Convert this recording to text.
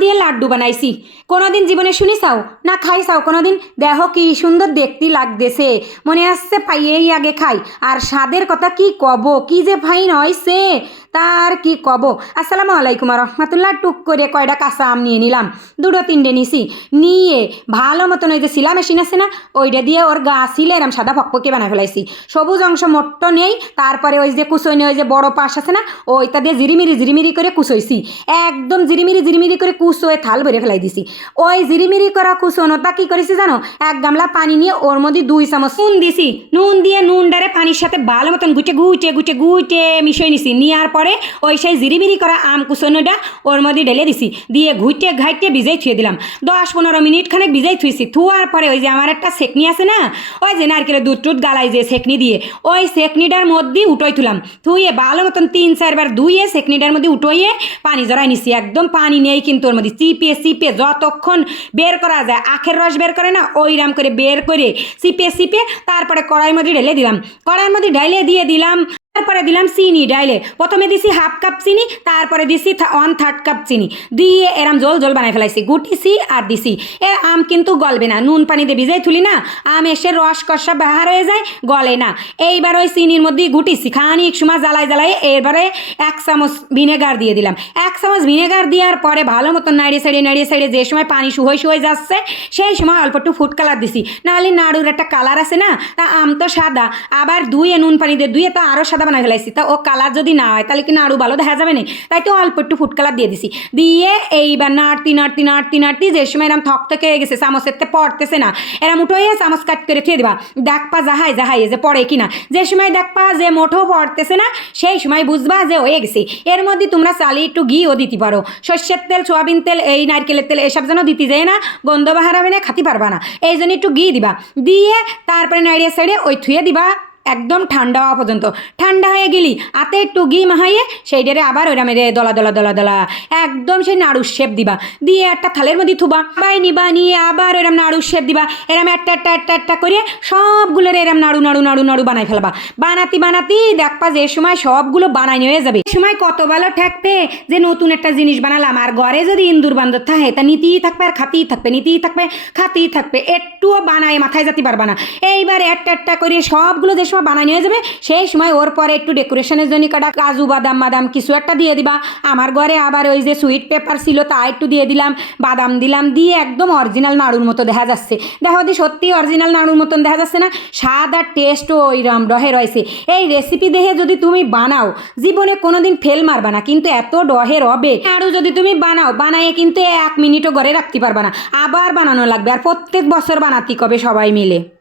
দিয়ে লাড্ডু বানাইছি। কোনোদিন জীবনে শুনি চাও না খাই চাও কোনোদিন? দেহ কি সুন্দর দেখতে লাগতেছে। মনে আসছে পাইয়েই আগে খাই। আর স্বাদের কথা কি কব? কি যে ফাইন হয়েছে তার কি কব? আসসালামু আলাইকুম রহমতুল্লাহ। টুক করে কয়টা কাঁচা আম নিয়ে নিলাম। দুটো তিনটে নিছি। নিয়ে ভালো মতন ওই যে শিলা মেশিন আছে না ওইটা দিয়ে ওর গা শিলে এরম সাদা ফকফকে বানায় ফেলাইছি। সবুজ অংশ মোট্ট নেই, তারপরে ওই যে কুচইনি ওই যে বড় পাশ আছে না, ওইটা দিয়ে জিরিমিরি জিরিমিরি করে কুচইছি। একদম জিরিমিরি জিরিমিরি করে কুচোয় থাল ভরে ফেলাই দিছি। ওই জিরিমিরি করা কুচোনোটা কি করেছি জানো? এক গামলা পানি নিয়ে ওর মধ্যে দুই চামচ নুন দিছি। নুন দিয়ে নুন ডারে পানির সাথে ভালো মতন গুটে গুটে গুটে গুটে মিশিয়ে নিছি। নেওয়ার পরে ওই সেই জিরিমিরি করা আম কুচোনোটা ওর মধ্যে ঢেলে দিছি। দিয়ে ঘুইটে ঘাইটে ভিজাই থুয়ে দিলাম। দশ পনেরো মিনিট খানেক ভিজাই থুইছি। থুয়ার পরে ওই যে আমার একটা সেকনি আছে না, ওই যে নারকেলের দুধ টুধ গালাই যে সেকনি দিয়ে, ওই সেকনিটার মধ্যে উঠোই তুলাম থুয়ে ভালো মতন তিন চারবার ধুয়ে সেকনিটার মধ্যে উঠোইয়ে পানি জড়াই নিছি। একদম পানি নেই কিন্তু ওর মধ্যে। চিপে চিপে যতক্ষণ বের করা যায়, আখের রস বের করে না, ওইরাম করে বের করে চিপে চিপে তারপরে কড়াইয়ের মধ্যে ঢেলে দিলাম। কড়াইয়ের মধ্যে ঢাইলে দিয়ে দিলাম তারপরে দিলাম চিনি ডাইলে। প্রথমে দিছি হাফ কাপ চিনি, তারপরে দিছি ওয়ান থার্ড কাপ চিনি। দিয়ে এরম জল জল বানাই ফেলাইছি। গুটিছি আর দিছি। এ আম কিন্তু গলবে না। নুন পানি দিয়ে ভিজাই তুলি না, আম এসে রস কষা বাহার হয়ে যায়, গলে না। এইবার ওই চিনির মধ্যে গুটিছি। খানিক সময় জ্বালাই জ্বালাই এবারে এক চামচ ভিনেগার দিয়ে দিলাম। এক চামচ ভিনেগার দেওয়ার পরে ভালো মতন নাড়িয়ে সাইডে নাড়িয়ে সাইডে যে সময় পানি শুহই শুহই যাচ্ছে, সেই সময় অল্প একটু ফুড কালার দিছি। নাহলে নাড়ুর একটা কালার আছে না, তা আম তো সাদা। আবার দুইয়ে নুন পানি দিয়ে, দুইয়ে তো আরও সাদা বানাই ফেলাইছি। তা ও কালার যদি না হয়, তাহলে কি নাড়ু ভালো দেখা যাবে না। তাই তো অল্প একটু ফুড কালার দিয়ে দিছি। দিয়ে এইবার নাড়তি নাড়তি নাড়তি নাড়তি, যে সময় এরম থক থেকে গেছে চামচের তে পড়তেছে না। এরম উঠোয়ে চামচ কাট করে থুয়ে দিবা। দেখ পা যাহাই যাহাই যে পড়ে কিনা। যে সময় দেখ পা যে মোটো পড়তেছে না, সেই সময় বুঝবা যে হয়ে গেছে। এর মধ্যে তোমরা চালি একটু ঘিও দিতে পারো। সর্ষের তেল, সোয়াবিন তেল, এই নারকেলের তেল, এসব যেন দিতে যায় না, গন্ধ বাহার হবে না, খাতি পারবা না। এই জন্য একটু ঘি দিবা। দিয়ে তারপরে নাড়িয়ে সাইডে ওই থুয়ে দিবা। একদম ঠান্ডা হওয়া পর্যন্ত। ঠান্ডা হয়ে গেলি, আতে একটু ঘি মাহাইয়ে সেইটারে আবার ওইরা মেরে দলা দলা দলা দলা। একদম সেই নাড়ুর শেপ দিবা। দিয়ে একটা থালের মধ্যে থুবা। বাই নিবা নিয়ে আবার এরম নাড়ুর শেপ দিবা। এরম একটা একটা একটা একটা করে সবগুলোর এরম নাড়ু নাড়ু নাড়ু নাড়ু বানাই ফেলবা। বানাতি বানাতি দেখবা যে সময় সবগুলো বানাই হয়ে যাবে। সময় কত ভালো ঠেকবে যে নতুন একটা জিনিস বানালাম। আর ঘরে যদি ইন্দুর বান্ধব থাকে, তা নিতেই থাকবে আর খাতেই থাকবে, নিতেই থাকবে, খাতেই থাকবে। একটুও বানায় মাথায় যেতে পারবা না। এইবার একটা একটা করে সবগুলো যে সময় বানাই হয়ে যাবে। সেই সময় ওর পরে একটু ডেকোরেশনের জন্য কাটা কাজু, বাদাম বাদাম কিছু একটা দিয়ে দিবা। আমার ঘরে আবার ওই যে সুইট পেপার ছিল তা একটু দিয়ে দিলাম। বাদাম দিলাম, দিয়ে একদম অরিজিনাল নাড়ুর মতো দেখা যাচ্ছে। দেখো দি, সত্যি অরিজিনাল নাড়ুর মতন দেখা যাচ্ছে না? স্বাদ আর টেস্টও ওই রাম ডহে রয়েছে। এই রেসিপি দেখে যদি তুমি বানাও, জীবনে কোনোদিন ফেল মারবা না, কিন্তু এত ডহে রবে। নাড়ু যদি তুমি বানাও বানাইয়ে কিন্তু এক মিনিটও ঘরে রাখতে পারবা না। আবার বানানো লাগবে, আর প্রত্যেক বছর বানাতে কবে সবাই মিলে।